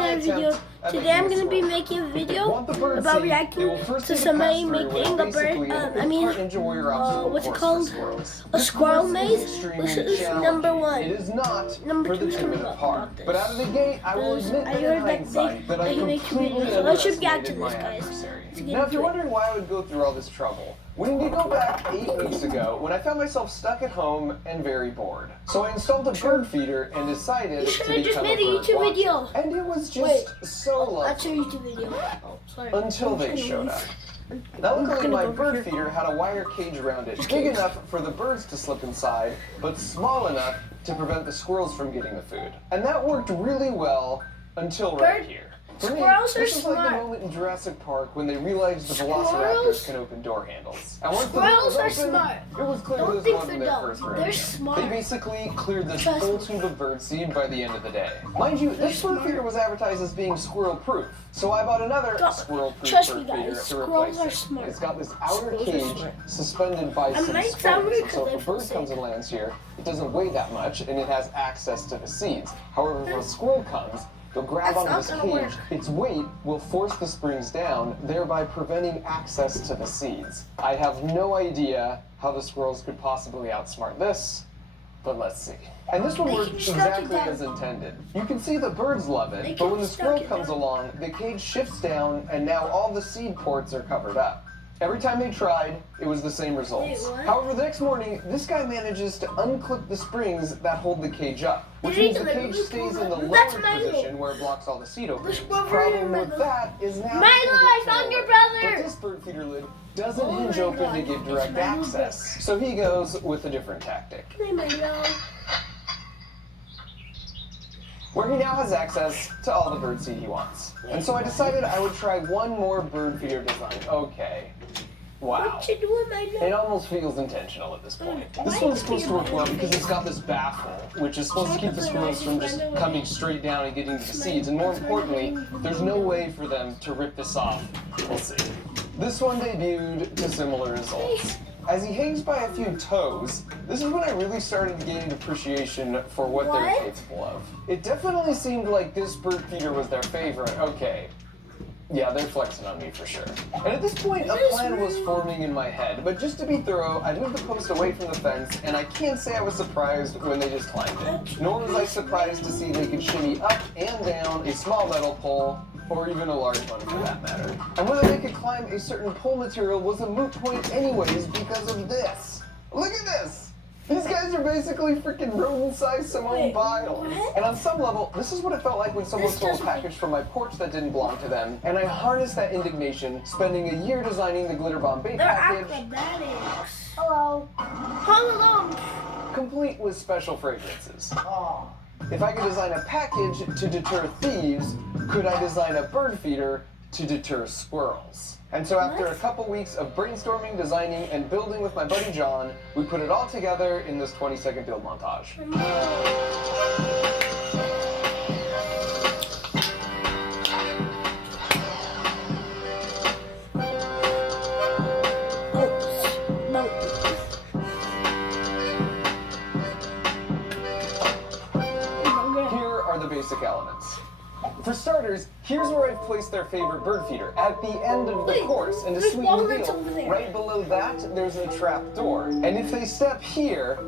a video. Today I'm gonna be making a video about reacting to somebody making a bird. What's it called? A squirrel maze. This is number one. It is not Number for the two is timid coming of up heart. about this. But out of the gate, I will admit that in hindsight that I completely So let's just react to underestimated my this, guys. adversary. Let's get Now, if into you're it. wondering why I would go through all this trouble, we need to go back 8 weeks ago when I found myself stuck at home and very bored. So I installed a bird feeder and decided You to should have just become made a bird YouTube watcher. video. And it was just so That's a lovely YouTube video. Oh, sorry. until they showed up. Now luckily my bird feeder had a wire cage around it, big enough for the birds to slip inside, but small enough to prevent the squirrels from getting the food. And that worked really well until right here. For me, Squirrels are this is like the smart. moment in Jurassic Park when they realized the Squirrels- velociraptors can open door handles. And once the door Squirrels was are open, smart. it was clear Don't this think wasn't they're their dumb. first They're rodeo. smart. They basically cleared this Trust full me. tube of birdseed by the end of the day. Mind you, this bird smart. feeder was advertised as being squirrel-proof, so I bought another squirrel-proof Trust bird me, feeder guys. to Squirrels replace are it. smart. It's got this outer Squirrels are cage smart. suspended by some might sound weird springs, so if a 'cause they're bird comes and lands here, it doesn't weigh that much and it has access to the seeds. However, if a squirrel comes, they'll grab That's onto not this gonna cage. work. Its weight will force the springs down, thereby preventing access to the seeds. I have no idea how the squirrels could possibly outsmart this, but let's see. And this one They worked can stuck it exactly down. as intended. You can see the birds love They it, can but when the stuck squirrel it comes down. along, the cage shifts down and now all the seed ports are covered up. Every time they tried, it was the same results. Wait, what? However, the next morning, this guy manages to unclip the springs that hold the cage up, which Did he means the deliver cage this stays in the one? lower That's Milo. position where it blocks all the seed openings. This The one problem right with here, that is now Milo, I it can found get your taller. brother. But this bird feeder lid doesn't Oh hinge my open God, to give it's direct Milo's access. So he goes with a different tactic, Hey, Milo. where he now has access to all the bird seed he wants. And so I decided I would try one more bird feeder design. Okay. Wow. What you doing, Milo? It almost feels intentional at this point. Why This is one's it supposed to your work well body? because it's got this baffle, which is supposed to keep the squirrels from just coming straight down and getting to the seeds. And more importantly, there's no way for them to rip this off. We'll see. This one debuted to similar results. As he hangs by a few toes, this is when I really started to gain an appreciation for what they're What? capable of. It definitely seemed like this bird feeder was their favorite. Okay. Yeah, they're flexing on me for sure. And at this point, a plan was forming in my head. But just to be thorough, I moved the post away from the fence, and I can't say I was surprised when they just climbed it. Nor was I surprised to see they could shimmy up and down a small metal pole, or even a large one for that matter. And whether they could climb a certain pole material was a moot point anyways because of this. Look at this! These guys are basically freaking rodent-sized Simone Wait, Biles. what? And on some level, this is what it felt like when someone This stole a doesn't package from my porch that didn't belong to them, and I harnessed that indignation, spending a year designing the glitter bomb bait They're package, acrobatics. Hello. Hello. complete with special fragrances. If I could design a package to deter thieves, could I design a bird feeder to deter squirrels? And so after a couple weeks of brainstorming, designing, and building with my buddy John, we put it all together in this 20-second build montage. Here are the basic elements. For starters, here's where I've placed their favorite bird feeder, at the end of the Wait, course. And to there's sweeten the walnuts deal, over there. right below that, there's a trap door. And if they step here,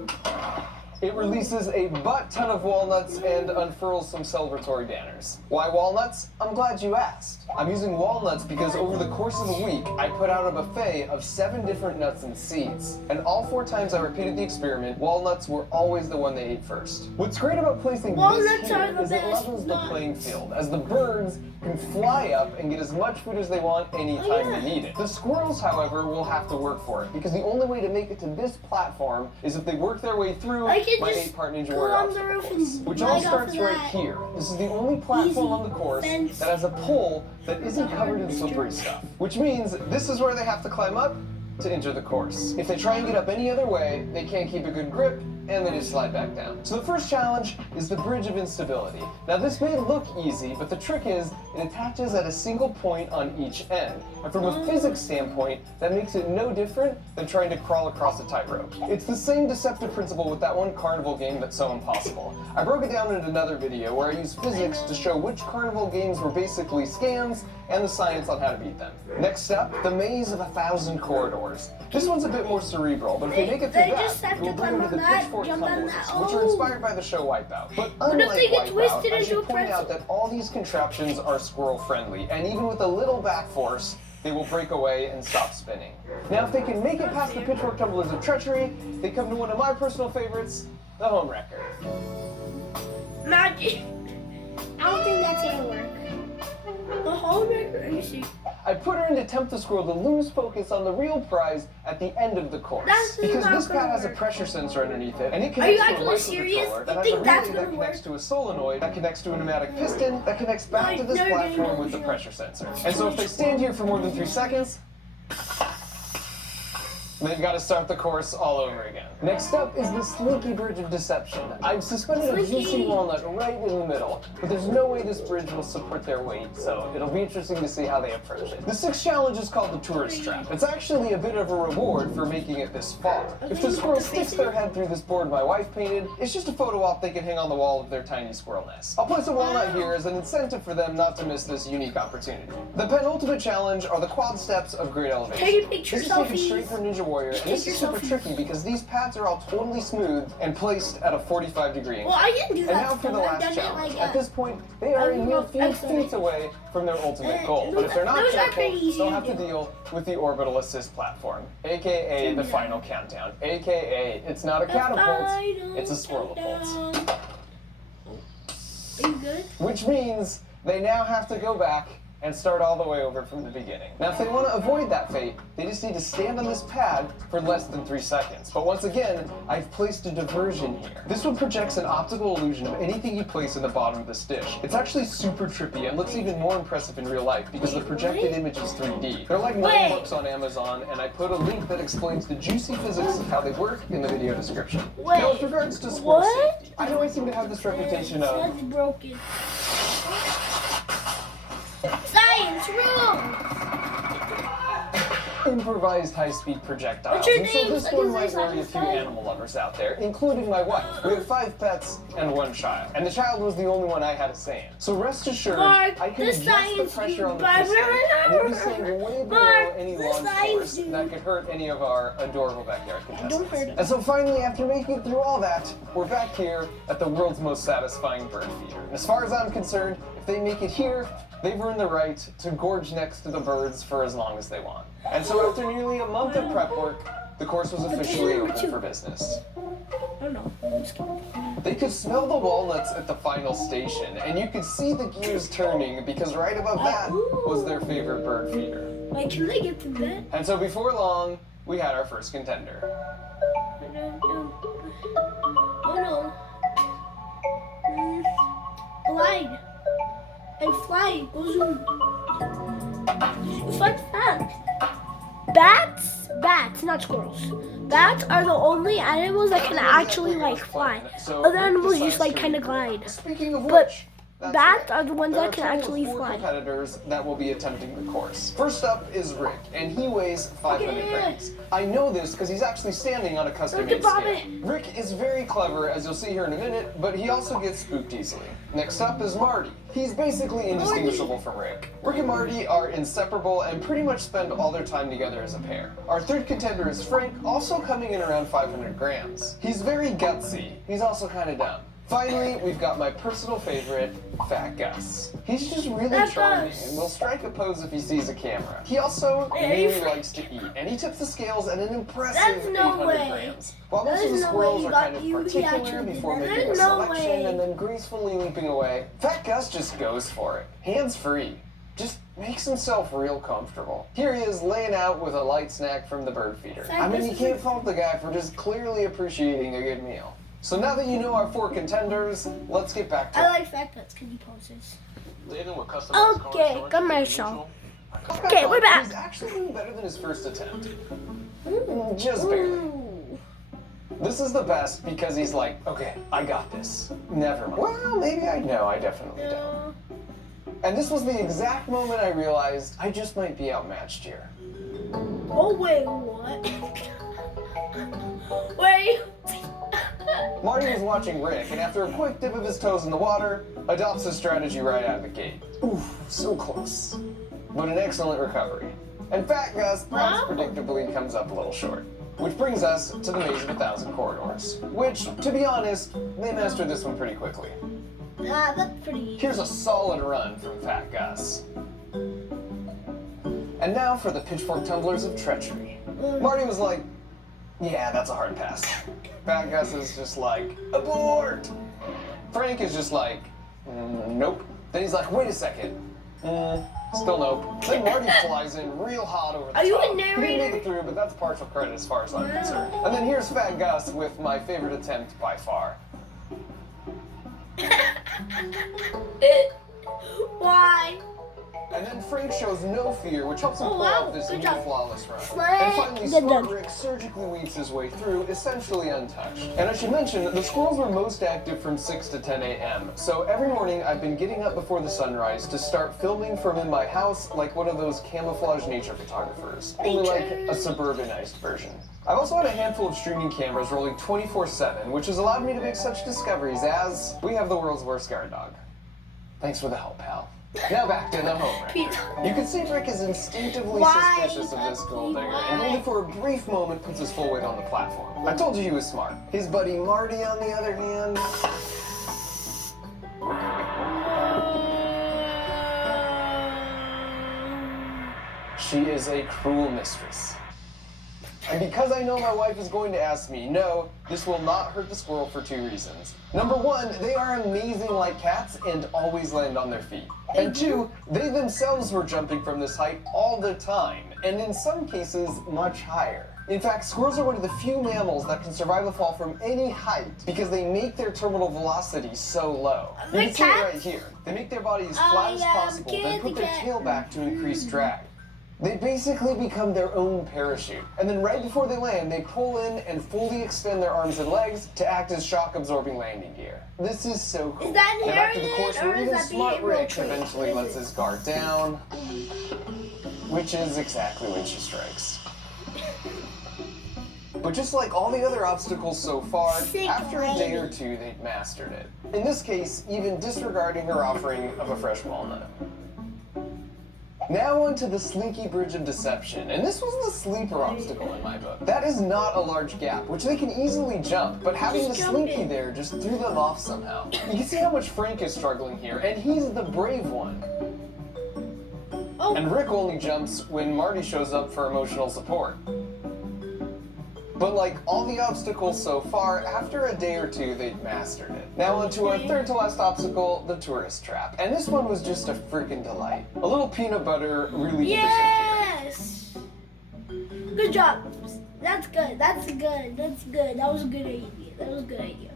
it releases a butt ton of walnuts and unfurls some celebratory banners. Why walnuts? I'm glad you asked. I'm using walnuts because over the course of a week, I put out a buffet of 7 different nuts and seeds. And all 4 times I repeated the experiment, walnuts were always the one they ate first. What's great about placing Walnuts this are here the is it best levels the nuts. playing field, as the birds can fly up and get as much food as they want anytime yeah. they need it. The squirrels, however, will have to work for it, because the only way to make it to this platform is if they work their way through I can my just 8-part Ninja go Warrior on the obstacle roof course, and which ride all off starts of right that. here. This is the only platform Easy on the course fence. that has a pole that isn't covered in slippery stuff, which means this is where they have to climb up to enter the course. If they try and get up any other way, they can't keep a good grip, and they just slide back down. So the first challenge is the bridge of instability. Now this may look easy, but the trick is it attaches at a single point on each end. And from a physics standpoint, that makes it no different than trying to crawl across a tightrope. It's the same deceptive principle with that one carnival game that's so impossible. I broke it down in another video where I used physics to show which carnival games were basically scams and the science on how to beat them. Next up, the maze of 1,000 corridors. This one's a bit more cerebral, but if they make it through that, we'll bring into the pitchfork tunnels, which are inspired by the show Wipeout. But unlike Wipeout, I should point out that all these contraptions are squirrel friendly, and even with a little back force, they will break away and stop spinning. Now, if they can make it past the pitchfork tumblers of treachery, they come to one of my personal favorites, the home wrecker. Magic. I don't think that's gonna work. The home wrecker, you see. I put her in to tempt the squirrel to lose focus on the real prize at the end of the course. Because this pad has a pressure sensor underneath it, and it connects to a microcontroller that has a relay that connects to a solenoid, that connects to a pneumatic piston, that connects back to this platform with the pressure sensor. And so if they stand here for more than 3 seconds, they've got to start the course all over again. Next up is the Slinky Bridge of Deception. I've suspended a juicy walnut right in the middle, but there's no way this bridge will support their weight, so it'll be interesting to see how they approach it. The sixth challenge is called the Tourist Trap. It's actually a bit of a reward for making it this far. If the squirrel sticks their head through this board my wife painted, it's just a photo op they can hang on the wall of their tiny squirrel nest. I'll place a walnut here as an incentive for them not to miss this unique opportunity. The penultimate challenge are the quad steps of great elevation. Take a picture, This is taken straight from Ninja Warrior, and this is super tricky because these pads are all totally smooth and placed at a 45-degree angle. Well, I didn't do that. And now for the last challenge. At this point, they are a mere few feet away from their ultimate goal. But if they're not careful, they'll have to deal with the orbital assist platform, aka the final countdown, aka it's not a catapult, it's a squirrel-a-pult. Are you good? Which means they now have to go back and start all the way over from the beginning. Now, if they want to avoid that fate, they just need to stand on this pad for less than 3 seconds. But once again, I've placed a diversion here. This one projects an optical illusion of anything you place in the bottom of this dish. It's actually super trippy and looks even more impressive in real life because the projected image is 3D. They're like 9 books on Amazon, and I put a link that explains the juicy physics of how they work in the video description. Now, with regards to squirrel safety, I know I seem to have this reputation of... That's broken. Science rules! Improvised high-speed projectiles. What's your And so name? this one might worry a few animal lovers out there, including my wife. We have 5 pets and 1 child. And the child was the only one I had a say in. So rest assured, Mark, I can the adjust the science pressure on the dude. piston, and it'll be staying way below Mark, any the launch science force dude. that could hurt any of our adorable backyard Don't contestants. hurt it. And so finally, after making it through all that, we're back here at the world's most satisfying bird feeder. And as far as I'm concerned, if they make it here, they've earned the right to gorge next to the birds for as long as they want. And so after nearly a month of prep work, the course was officially open for business. Oh no. They could smell the walnuts at the final station, and you could see the gears turning because right above that was their favorite bird feeder. Wait, can they get to that? And so before long, we had our first contender. Oh no. Glide. And fly. Go zoom. Fun fact. Bats, not squirrels. Bats are the only animals that can actually like fly. Other animals just like kind of glide. Speaking of But which, that's bats right. are the ones There that can are a total actually of 4 fly. competitors that will be attempting the course. First up is Rick, and he weighs 500 Okay. grams. I know this because he's actually standing on a custom-made Look at scale. Bobby. Rick is very clever, as you'll see here in a minute, but he also gets spooked easily. Next up is Marty. He's basically indistinguishable from Rick. Rick and Marty are inseparable and pretty much spend all their time together as a pair. Our third contender is Frank, also coming in around 500 grams. He's very gutsy. He's also kind of dumb. Finally, we've got my personal favorite, Fat Gus. He's just really Fat charming Gus. and will strike a pose if he sees a camera. He also really likes to eat, and he tips the scales at an impressive That's no 800 way. grams. While most of There's the no squirrels way are he kind got of you. He particular actually before did that. making a There's no selection way. and then gracefully leaping away, Fat Gus just goes for it, hands-free. Just makes himself real comfortable. Here he is laying out with a light snack from the bird feeder. I mean, you can't fault the guy for just clearly appreciating a good meal. So now that you know our 4 contenders, let's get back to I it. like Fat Guts because he poses. Okay, commercial. Okay, we're back. He's actually doing better than his first attempt. Just barely. Ooh. This is the best because he's like, okay, I got this. Never mind. Well, maybe I know, I definitely don't. And this was the exact moment I realized I just might be outmatched here. Oh, wait, what? Wait. Marty was watching Rick, and after a quick dip of his toes in the water, adopts his strategy right out of the gate. Oof, so close. But an excellent recovery. And Fat Gus, perhaps predictably, comes up a little short. Which brings us to the Maze of 1,000 Corridors, which, to be honest, they mastered this one pretty quickly. That's pretty easy. Here's a solid run from Fat Gus. And now for the pitchfork tumblers of treachery. Marty was like, yeah, that's a hard pass. Fat Gus is just like, abort! Frank is just like, nope. Then he's like, wait a second. Still nope. Then Marty flies in real hot over the top. Are you a He didn't make narrator? it through, but that's partial credit as far as I'm concerned. And then here's Fat Gus with my favorite attempt by far. Why? And then Frank shows no fear, which helps him pull wow. off this Good near job. flawless run. Frank. And finally, Good Smart job. Rick surgically weaves his way through, essentially untouched. And I should mention, the squirrels were most active from 6 to 10 a.m. So every morning, I've been getting up before the sunrise to start filming from in my house like one of those camouflage nature photographers. Only like a suburbanized version. I've also had a handful of streaming cameras rolling 24/7, which has allowed me to make such discoveries as we have the world's worst guard dog. Thanks for the help, pal. Now back to the home wrecker. You can see Rick is instinctively suspicious of this gold digger, and only for a brief moment puts his full weight on the platform. I told you he was smart. His buddy Marty, on the other hand... She is a cruel mistress. And because I know my wife is going to ask me, no, this will not hurt the squirrel for 2 reasons. Number 1, they are amazing like cats and always land on their feet. And 2, they themselves were jumping from this height all the time, and in some cases, much higher. In fact, squirrels are one of the few mammals that can survive a fall from any height because they make their terminal velocity so low. You can see it right here. They make their body as flat as possible, then put their tail back to increase drag. They basically become their own parachute. And then right before they land, they pull in and fully extend their arms and legs to act as shock-absorbing landing gear. This is so cool. Is that Now back to the inherited, course or where is even that smart behavioral Rick trait? eventually What lets is it? his guard down, which is exactly when she strikes. But just like all the other obstacles so far, after a day or two, they'd mastered it. In this case, even disregarding her offering of a fresh walnut. Now onto the Slinky Bridge of Deception, and this was the sleeper obstacle in my book. That is not a large gap, which they can easily jump, but having the Just jump Slinky it. there just threw them off somehow. You can see how much Frank is struggling here, and he's the brave one. Oh. And Rick only jumps when Marty shows up for emotional support. But like all the obstacles so far, after a day or two, they'd mastered it. Now onto our third to last obstacle, the tourist trap. And this one was just a freaking delight. A little peanut butter really did the trick here. Yes! Good job. That's good. That's good. That's good. That was a good idea. That was a good idea.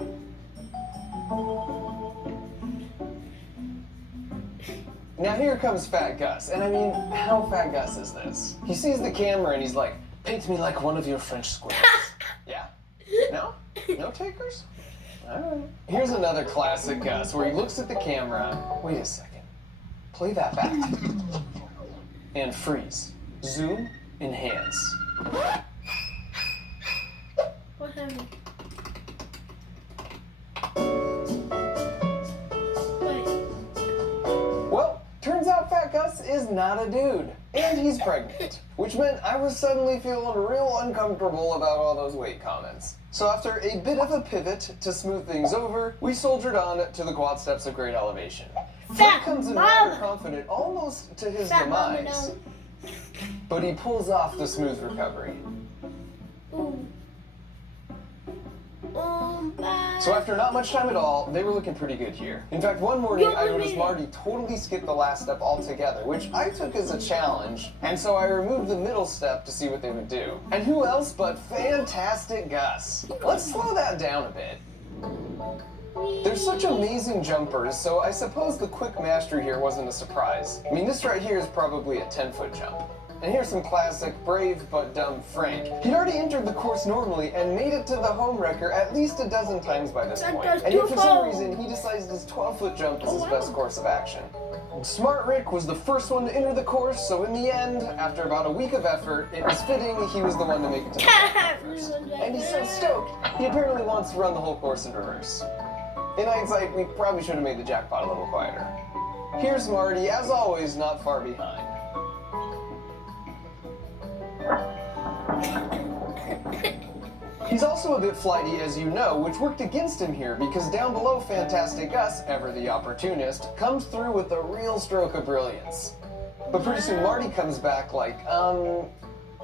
Now here comes Fat Gus, and I mean, how Fat Gus is this? He sees the camera and he's like, paint me like one of your French squirrels. Yeah? No? No takers? Alright. Here's another classic Gus where he looks at the camera. Wait a second. Play that back. And freeze. Zoom, enhance. What happened? Wait. Well, turns out Fat Gus is not a dude. And he's pregnant. Which meant I was suddenly feeling real uncomfortable about all those weight comments. So after a bit of a pivot to smooth things over, we soldiered on to the quad steps of great elevation. Frank comes in rather confident, almost to his Fat mama, demise. no. But he pulls off the smooth recovery. Ooh. Bye. So after not much time at all, they were looking pretty good here. In fact, one morning Yo, I wait a noticed minute. Marty totally skipped the last step altogether, which I took as a challenge, and so I removed the middle step to see what they would do. And who else but fantastic Gus? Let's slow that down a bit. They're such amazing jumpers, so I suppose the quick mastery here wasn't a surprise. I mean, this right here is probably a 10-foot jump. And here's some classic brave but dumb Frank. He'd already entered the course normally and made it to the home wrecker at least a dozen times by this point. And yet for some reason, he decides his 12-foot jump is his best course of action. Smart Rick was the first one to enter the course, so in the end, after about a week of effort, it was fitting he was the one to make it to the top first. And he's so stoked, he apparently wants to run the whole course in reverse. In hindsight, we probably should have made the jackpot a little quieter. Here's Marty, as always, not far behind. He's also a bit flighty, as you know, which worked against him here because down below Fantastic Gus, ever the opportunist, comes through with a real stroke of brilliance. But pretty soon Marty comes back like, I'm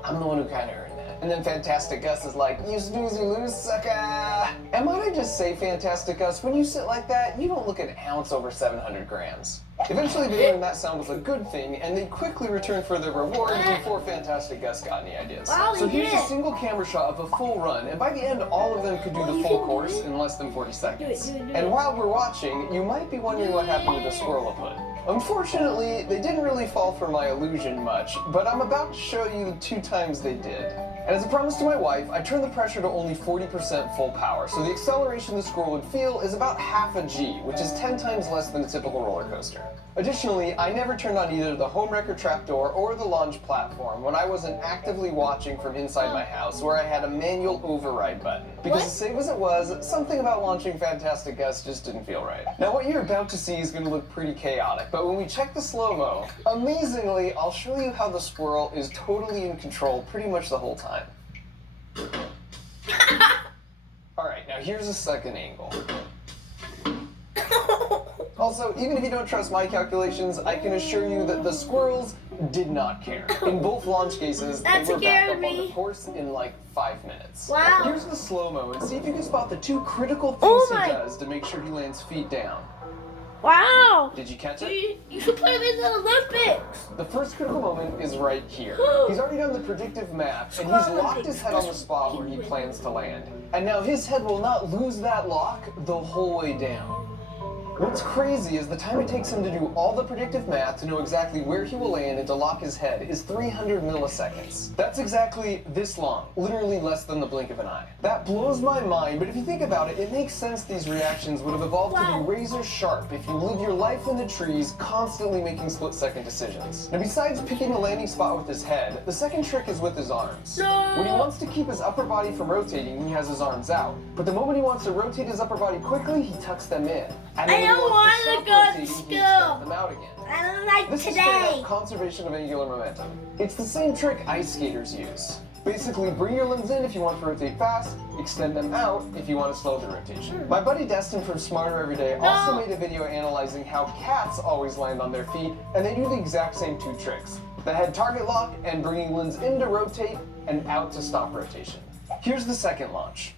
the one who kind of earned that. And then Fantastic Gus is like, you snoozy lose, sucker. And might I just say, Fantastic Gus, when you sit like that, you don't look an ounce over 700 grams. Eventually they learned that sound was a good thing, and they quickly returned for their reward before Fantastic Gus got any ideas. Wow, so here's a single camera shot of a full run, and by the end all of them could do the full course in less than 40 seconds. And while we're watching, you might be wondering what happened to the squirrel hood. Unfortunately, they didn't really fall for my illusion much, but I'm about to show you the 2 times they did. And as a promise to my wife, I turned the pressure to only 40% full power, so the acceleration the squirrel would feel is about half a G, which is 10 times less than a typical roller coaster. Additionally, I never turned on either the home wrecker trapdoor or the launch platform when I wasn't actively watching from inside my house, where I had a manual override button. Because as safe as it was, something about launching Fantastic Gus just didn't feel right. Now what you're about to see is going to look pretty chaotic, but when we check the slow-mo, amazingly, I'll show you how the squirrel is totally in control pretty much the whole time. Alright, now here's a second angle. Also, even if you don't trust my calculations, I can assure you that the squirrels did not care. In both launch cases, they were back up on the course in like 5 minutes. Wow. Here's the slow-mo, and see if you can spot the 2 critical things he does to make sure he lands feet down. Wow! Did you catch it? You should play him in the Olympics! The first critical moment is right here. He's already done the predictive math, and he's locked his head on the spot where he plans to land. And now his head will not lose that lock the whole way down. What's crazy is the time it takes him to do all the predictive math to know exactly where he will land and to lock his head is 300 milliseconds. That's exactly this long, literally less than the blink of an eye. That blows my mind, but if you think about it, it makes sense these reactions would have evolved to be razor sharp if you live your life in the trees, constantly making split-second decisions. Now besides picking a landing spot with his head, the second trick is with his arms. When he wants to keep his upper body from rotating, he has his arms out. But the moment he wants to rotate his upper body quickly, he tucks them in. And I don't want to go to school. Them out again. I don't like This is straight up conservation of angular momentum. It's the same trick ice skaters use. Basically, bring your limbs in if you want to rotate fast, extend them out if you want to slow the rotation. My buddy Destin from Smarter Everyday also made a video analyzing how cats always land on their feet, and they do the exact same 2 tricks. The head target lock and bringing limbs in to rotate and out to stop rotation. Here's the second launch.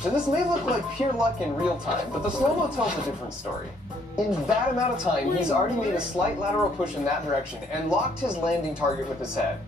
So this may look like pure luck in real time, but the slow-mo tells a different story. In that amount of time, he's already made a slight lateral push in that direction and locked his landing target with his head.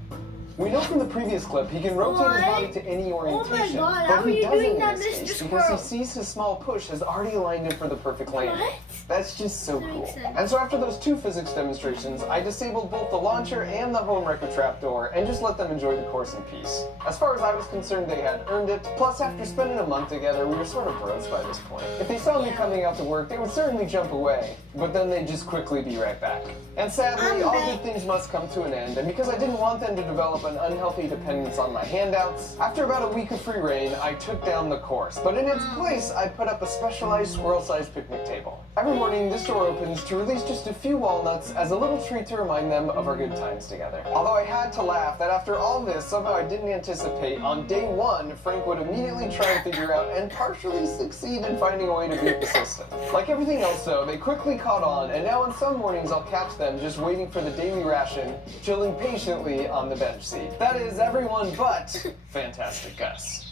We know from the previous clip he can rotate his body to any orientation, but he doesn't in this case because he sees his small push has already aligned him for the perfect landing. That's just so cool. And so after those 2 physics demonstrations, I disabled both the launcher and the home wrecker trapdoor and just let them enjoy the course in peace. As far as I was concerned, they had earned it. Plus, after spending a month together, we were sort of bros by this point. If they saw me coming out to work, they would certainly jump away, but then they'd just quickly be right back. And sadly, all good things must come to an end, and because I didn't want them to develop an unhealthy dependence on my handouts, after about a week of free reign, I took down the course. But in its place, I put up a specialized squirrel-sized picnic table. Every morning, this door opens to release just a few walnuts as a little treat to remind them of our good times together. Although I had to laugh that after all this, somehow I didn't anticipate on day 1, Frank would immediately try and figure out and partially succeed in finding a way to beat the system. Like everything else though, they quickly caught on, and now on some mornings I'll catch them just waiting for the daily ration, chilling patiently on the bench seat. That is everyone but Fantastic Gus.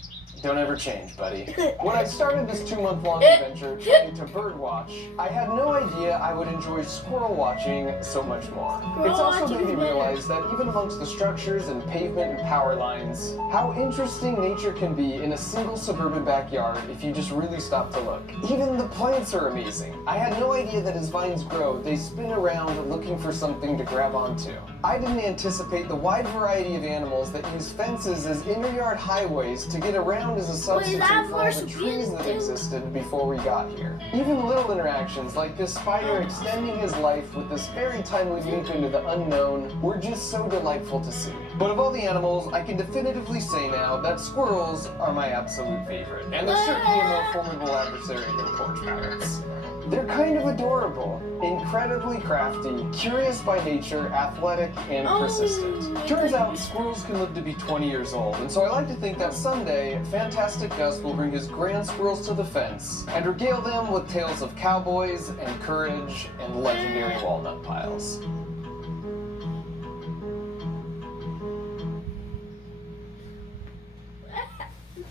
Don't ever change, buddy. When I started this 2-month-long adventure trying to bird watch, I had no idea I would enjoy squirrel watching so much more. It's also made me realize that even amongst the structures and pavement and power lines, how interesting nature can be in a single suburban backyard if you just really stop to look. Even the plants are amazing. I had no idea that as vines grow, they spin around looking for something to grab onto. I didn't anticipate the wide variety of animals that use fences as inner-yard highways to get around as a substitute for all the trees that existed before we got here. Even little interactions like this spider extending his life with this very timely leap into the unknown were just so delightful to see. But of all the animals, I can definitively say now that squirrels are my absolute favorite, and they're certainly a more formidable adversary than porch parrots. They're kind of adorable, incredibly crafty, curious by nature, athletic, and persistent. Turns out squirrels can live to be 20 years old, and so I like to think that someday, Fantastic Gus will bring his grand squirrels to the fence and regale them with tales of cowboys and courage and legendary walnut piles.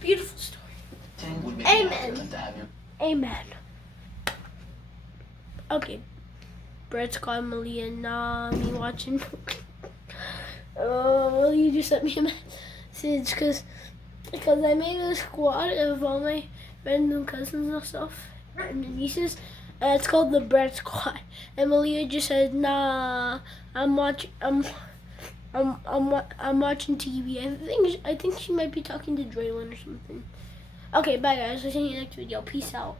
Beautiful story. Amen. Amen. Okay. Brett's calling Malia and me watching. You just sent me a message because I made a squad of all my random cousins and stuff and nieces. It's called the Brett Squad. And Malia just said, "Nah, I'm watching TV." I think she might be talking to Draylon or something. Okay, bye guys. I'll see you next video. Peace out.